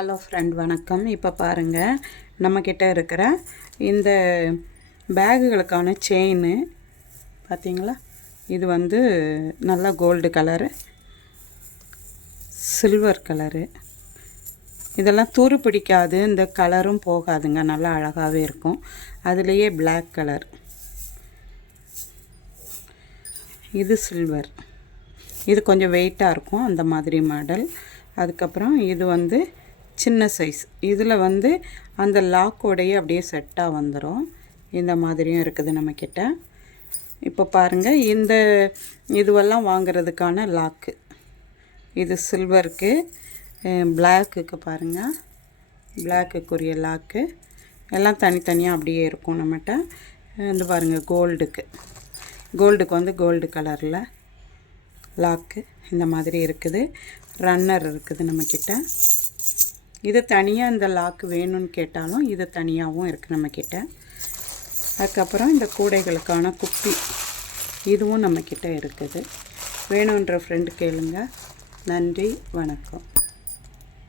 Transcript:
Hello friend, வணக்கம். இப்போ பாருங்கள், நம்மக்கிட்ட இருக்கிற இந்த பேகுகளுக்கான செயின் பார்த்தீங்களா? இது வந்து நல்லா கோல்டு கலரு, சில்வர் கலரு. இதெல்லாம் துரு பிடிக்காது, இந்த கலரும் போகாதுங்க, நல்லா அழகாகவே இருக்கும். அதுலேயே பிளாக் கலர், இது சில்வர். இது கொஞ்சம் வெயிட்டாக இருக்கும், அந்த மாதிரி மாடல். அதுக்கப்புறம் இது வந்து சின்ன சைஸ். இதில் வந்து அந்த லாக்கோடையே அப்படியே செட்டாக வந்துடும். இந்த மாதிரியும் இருக்குது நம்மக்கிட்ட. இப்போ பாருங்கள், இந்த இதுவெல்லாம் வாங்கிறதுக்கான லாக்கு. இது சில்வருக்கு, பிளாக்குக்கு பாருங்கள், பிளாக்குக்குரிய லாக்கு எல்லாம் தனித்தனியாக அப்படியே இருக்கும் நம்மகிட்ட. இந்த பாருங்கள், கோல்டுக்கு வந்து கோல்டு கலரில் லாக்கு இந்த மாதிரி இருக்குது. ரன்னர் இருக்குது நம்மக்கிட்ட. இது தனியாக இந்த லாக்கு வேணும்னு கேட்டாலும் இது தனியாகவும் இருக்குது நம்மக்கிட்ட. அதுக்கப்புறம் இந்த கூடைகளுக்கான குப்பி, இதுவும் நம்மக்கிட்ட இருக்குது. வேணுன்ற ஃப்ரெண்டு கேளுங்க. நன்றி, வணக்கம்.